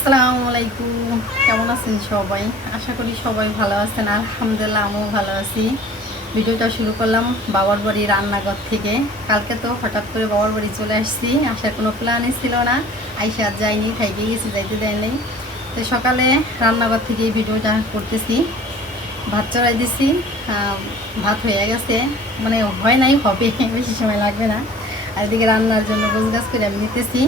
আসসালামু আলাইকুম। কেমন আছেন সবাই? আশা করি সবাই ভালো আছেন। আলহামদুলিল্লাহ আমিও ভালো আছি। ভিডিওটা শুরু করলাম বাবার বাড়ি রান্নাঘর থেকে। কালকে তো হঠাৎ করে বাবার বাড়ি চলে আসছি, আসার কোনো প্ল্যানই ছিল না। আইসা আর যাইনি, থাইকে গেছি, যাইতে দেয় নেই। তো সকালে রান্নাঘর থেকে ভিডিওটা করতেছি। ভাত চড়াই দিছি, ভাত হয়ে গেছে, মানে হয় নাই, হবে, বেশি সময় লাগবে না। আর এদিকে রান্নার জন্য গোছগাছ করে আমি নিতেছি।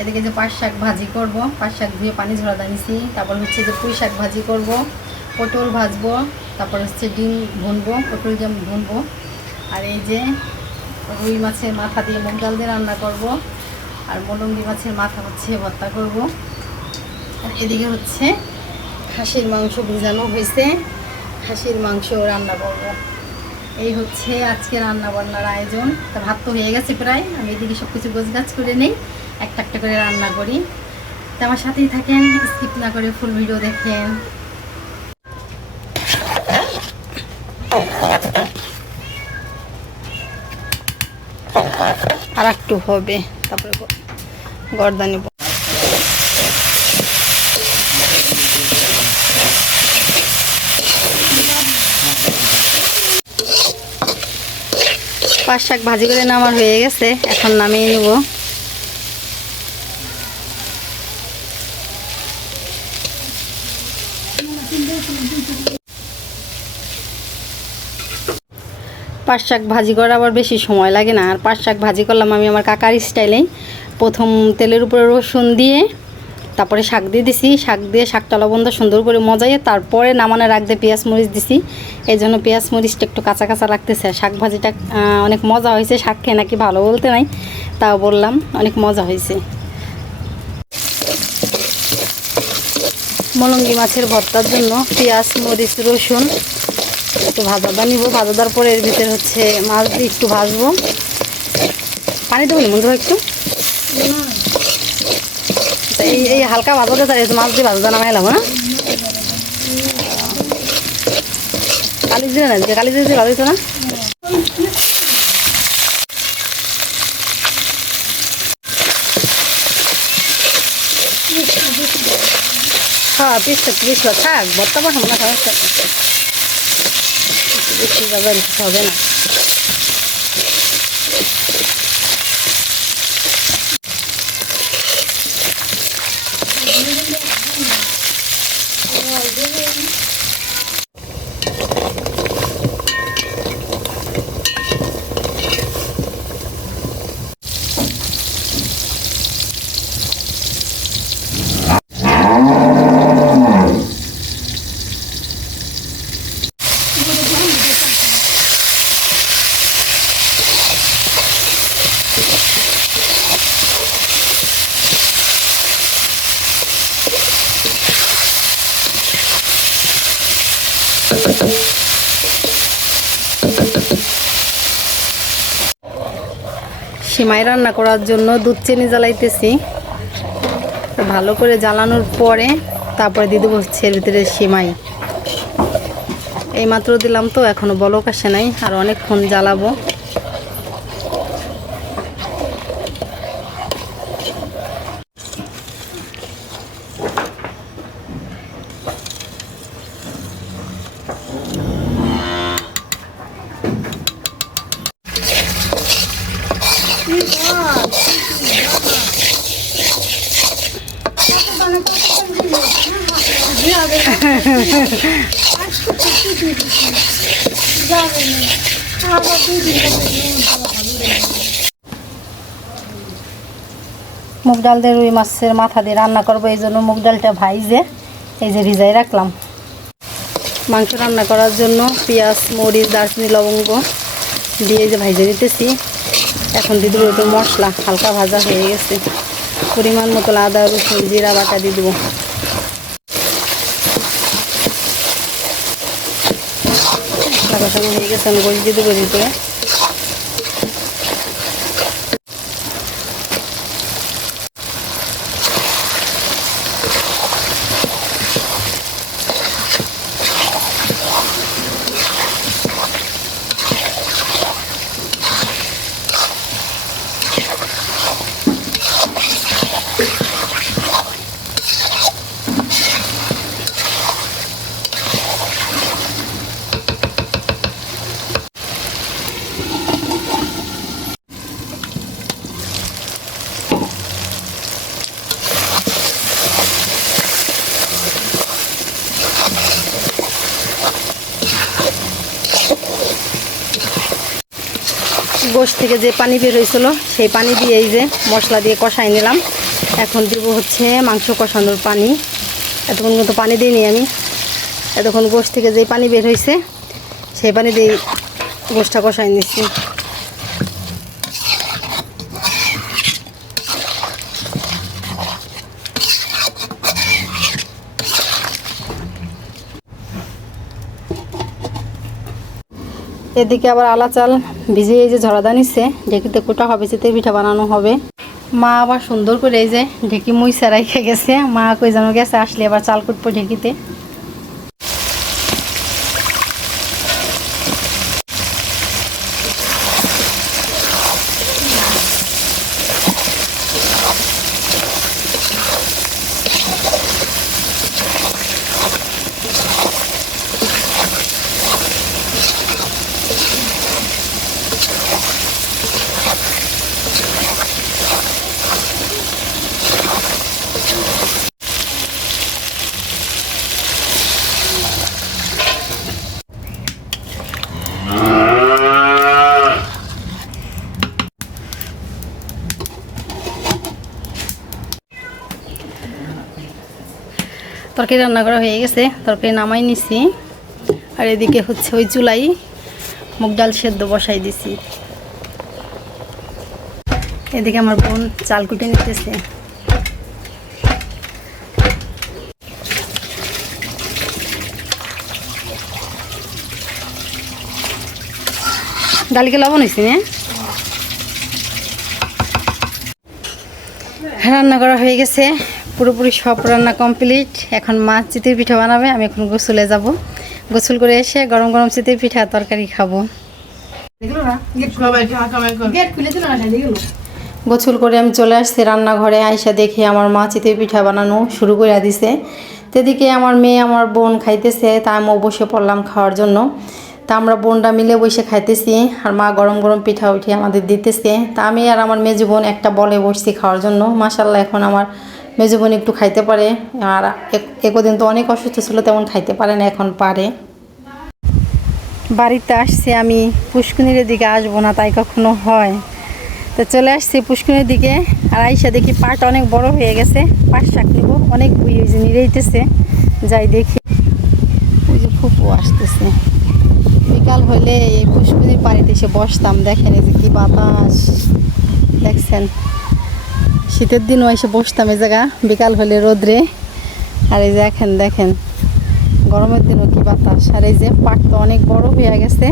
এদিকে যে পাট শাক ভাজি করব, পাট শাক ধুয়ে পানি ঝরা দানিছি। তারপর হচ্ছে যে পুঁই শাক ভাজি করব, পটল ভাজবো, তারপর হচ্ছে ডিম ভুনবো, পটল ডিম ভুনবো। আর এই যে রুই মাছের মাথা দিয়ে মুগ ডাল দিয়ে রান্না করব। আর মলঙ্গি মাছের মাথা হচ্ছে ভর্তা করব। আর এদিকে হচ্ছে হাঁসের মাংস ভিজানো হয়েছে, হাঁসের মাংস রান্না করব। এই হচ্ছে আজকে রান্না বান্নার আয়োজন। তা ভাত তো হয়ে গেছে প্রায়, আমি এদিকে সব কিছু গোছগাছ করে নেই, একটা একটা করে রান্না করি। তা আমার সাথেই থাকেন, স্কিপ না করে ফুল ভিডিও দেখেন। আর একটু হবে, তারপরে গর্দানি। পাট শাক ভাজি করে নামার হয়ে গেছে, এখন নামিয়ে নেব। পাট শাক ভাজি করা আবার বেশি সময় লাগে না। আর পাট শাক ভাজি করলাম আমি আমার কাকার স্টাইলেই। প্রথম তেলের উপরে রসুন দিয়ে, তারপরে শাক দিয়ে দিছি, শাক দিয়ে শাকটা লবণটা সুন্দর করে মজাইয়ে তারপরে নামানোর আগ দিয়ে পেঁয়াজ মরিচ দিছি। এই জন্য পেঁয়াজ মরিচটা একটু কাঁচা কাঁচা লাগতেছে। শাক ভাজিটা অনেক মজা হয়েছে, শাক খেয়ে নাকি ভালো বলতে নাই, তাও বললাম অনেক মজা হয়েছে। মলঙ্গি মাছের ভর্তার জন্য পেঁয়াজ মরিচ রসুন একটু ভাজা নিব। ভাজা দেওয়ার পরে এর ভিতরে হচ্ছে মাছ দিয়ে একটু ভাজবো। পানি দেবো মনে হয় একটু, এই হালকা ভাজাতে চাই, মাছ দিয়ে ভাজা নামাই এলাম না। কালি জিরে না, কালি জিরে ভালো হতো না। হ্যাঁ পিসটা পিসটা থাক, ভর্তা পাঠাবো না, সমস্যা বেশি যাবে হবে না। সিমাই রান্না করার জন্য দুধ চিনি জ্বালাইতেছি। ভালো করে জ্বালানোর পরে তারপরে দিয়ে দেবো হচ্ছে এর ভিতরে সিমাই। এইমাত্র দিলাম তো, এখনও বলক আসে নাই, আর অনেকক্ষণ জ্বালাবো। মুগ ডাল দিয়ে রুই মাছের মাথা দিয়ে রান্না করবো, এই জন্য মুগ ডালটা ভাইজে এই যে ভিজাই রাখলাম। মাংস রান্না করার জন্য পেঁয়াজ মরিচ দারচিনি লবঙ্গ দিয়ে যে ভাইজে দিতেছি। এখন দিয়ে দেবো একটু মশলা, হালকা ভাজা হয়ে গেছে। পরিমাণ মতো আদা রসুন জিরা বাটা দিয়ে দেবো। হয়ে গেছে, আমি গোল দিয়ে দেবো ভিতরে। গোশত থেকে যে পানি বের হয়েছিল সেই পানি দিয়ে এই যে মশলা দিয়ে কষাই নিলাম। এখন দিব হচ্ছে মাংস কষানোর পানি। এতক্ষণ কিন্তু পানি দিইনি আমি, এতক্ষণ গোশত থেকে যে পানি বের হয়েছে সেই পানি দিয়ে গোশতটা কষাই নিচ্ছি। এদিকে আবার আলা চাল ভিজিয়ে এই যে ঝরাদা নিচ্ছে, ঢেকিতে কোটা হবে, চিতই পিঠা বানানো হবে। মা আবার সুন্দর করে এই যে ঢেকি মুইসা রাইখে গেছে। মা কই যেন গেছে, আসলে আবার চাল কুটবো ঢেকিতে। তরকারি রান্না করা হয়ে গেছে, তরকারি নামাই নিছি। আর এদিকে হচ্ছে ওই চুলাই মুগ ডাল সেদ্ধ বসাই দিছি। এদিকে আমার বোন চাল কুটে নিতেছে। ডালকে লবণ হয়েছে না? রান্না করা হয়ে গেছে, পুরোপুরি সব রান্না কমপ্লিট। এখন মা চিতই পিঠা বানাবে, আমি এখন গোসলে যাব। গোসল করে এসে গরম গরম চিতই পিঠা তরকারি খাবো। গোসল করে আমি চলে আসছি রান্নাঘরে। আইসা দেখি আমার মা চিতই পিঠা বানানো শুরু করে দিছে। তেদিকে আমার মেয়ে আমার বোন খাইতেছে, তা আমিও বসে পড়লাম খাওয়ার জন্য। তা আমরা বোনরা মিলে বসে খাইতেছি, আর মা গরম গরম পিঠা উঠিয়ে আমাদের দিতেছে। তা আমি আর আমার মেজো বোন একটা বলে বসছি খাওয়ার জন্য। মাশাল্লাহ এখন আমার মেজো বোন একটু খাইতে পারে, আর একদিন তো অনেক অসুস্থ ছিল, তেমন খাইতে পারে না, এখন পারে। বাড়িতে আসছি আমি, পুষ্কুনির দিকে আসবো না তাই কখনো হয়। তো চলে আসছি পুষ্কুনির দিকে, আর আইসা দেখি পাট অনেক বড় হয়ে গেছে। পাট শাক নেব, অনেক বুই হয়েছে, নিরেইতেছে। যাই দেখি, ওই যে ফুপু আসতেছে। বিকাল হইলে এই পুষ্কুনির বাড়িতে এসে বসতাম। দেখেন এই যে কি বাতাস দেখছেন। শীতের দিনও এসে বসতাম এই জায়গা বিকাল হলে রোদ্রে। আর এই যে দেখেন দেখেন গরমের দিনও কি বাতাস। আর এই যে পাট তো অনেক বড় হয়ে গেছে,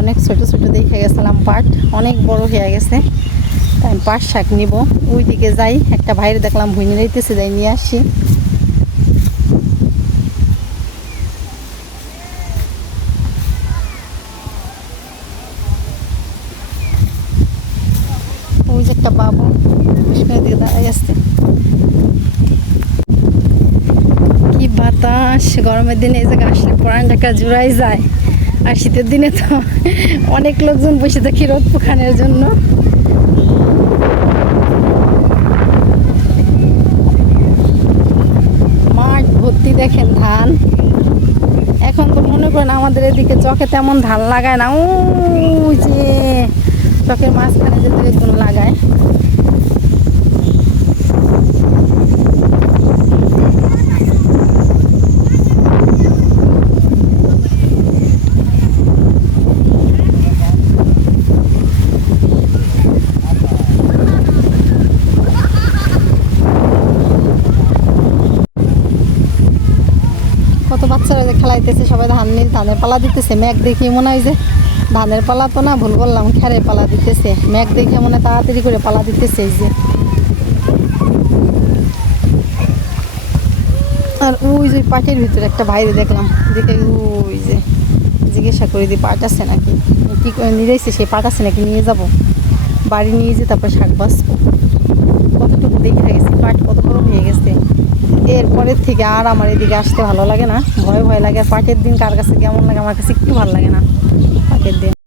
অনেক ছোট ছোট দেখে গেছিলাম, পাট অনেক বড় হয়ে গেছে। তাই আমি পাট শাক নিব। ওই দিকে যাই, একটা ভাইরে দেখলাম ভুই নিরাইতেছে, যাই নিয়ে আসি। ওই যে একটা বাবু পুষ্করের দিকে দাঁড়াই আসছে। কি বাতাস! গরমের দিনে এই জায়গায় আসলে পরানটা জুড়াই যায়। আর শীতের দিনে তো অনেক লোকজন বসে থাকি রোদ পোখানের জন্য। মাঠ ভর্তি দেখেন ধান। এখন তো মনে করেন আমাদের এদিকে চকে তেমন ধান লাগায় না, ওই যে চকের মাঝখানে যে একজন লাগায়। কত বাচ্চারা যে খেলাইতেছে, সবাই ধানের পালা দিতেছে। মেঘ দেখি মনে হয় যে ধানের পালা তো না, ভুল বললাম, খেরে পালা দিতেছে। মেঘ দেখে মনে তাড়াতাড়ি করে পালা দিতেছে এই যে। আর ওই যে পাটের ভিতরে একটা বাইরে দেখলাম, দেখে ওই যে জিজ্ঞাসা করে দিই পাট আছে নাকি, কি করে নিয়েছে সেই পাট আছে নাকি, নিয়ে যাব বাড়ি নিয়ে যে তারপর শাক বাঁচবো। কতটুকু দেখে গেছি পাট কত বড় হয়ে গেছে। এরপরের থেকে আর আমার এদিকে আসতে ভালো লাগে না, ভয় ভয় লাগে। আর পাটের দিন কার কাছে কেমন লাগে, আমার কাছে একটু ভালো লাগে না পাটের দিন।